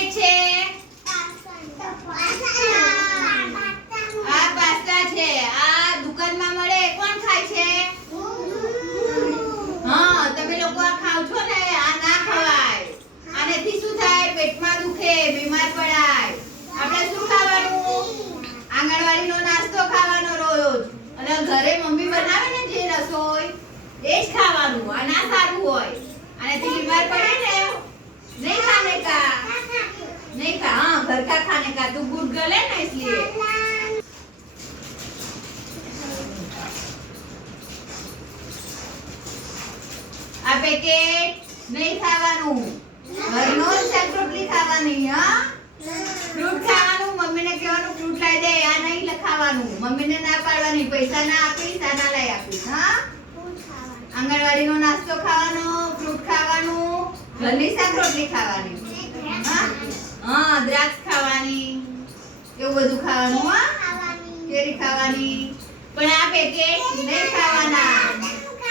Packet છે? આ pasta છે. આ દુકાનમાં મળે. કોણ ખાય છે? હા, તમે લોકો આ ખાવ છો ને? આ ના ખવાય. આનેથી શું થાય? પેટમાં દુખે, બીમાર પડાય. આપણે શું ખાવાનું? આંગણવાડીનો નાસ્તો ખાવાનો રોજ. અને ઘરે મમ્મી બનાવે ને જે રસોઈ, એ જ ખાવાનું. આ ના સારું હોય. આનાથી બીમાર પડે ને घर का खाने का तू गुड गर्ल है ना इसलिए આ પેકેટ નહીં ખાવાનું ઘરનો જ શાક રોટલી ખાવાની હા ફ્રૂટ ખાવાનું મમ્મીને કહેવાનું ફ્રૂટ લાવી દે આ નહીં લખાવાનું મમ્મીને ના પાડવાની પૈસા ના આપીશ આ ના લઈ આપીશ હા આંગણવાડીનો નાસ્તો ખાવાનો ફ્રૂટ ખાવાનું ઘરની શાક રોટલી ખાવાની હા હા, દ્રાક્ષ ખાવાની, એવું બધું ખાવાનું, હા? કેરી ખાવાની. પણ આ પેકેટ નહીં ખાવાના.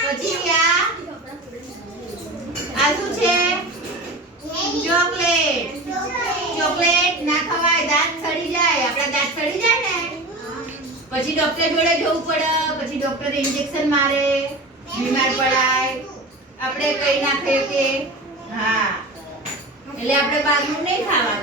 પછી આ આ શું છે? ચોકલેટ. ચોકલેટ ના ખવાય, દાંત સડી જાય. આપણા દાંત સડી જાય ને? પછી ડોક્ટર જોડે જવું પડે. પછી ડોક્ટર ઇન્જેક્શન મારે, બીમાર પડાય. આપણે કઈ ના ખાઈએ કે, હા. એટલે આપણે બહારનું નહીં ખાવાનું.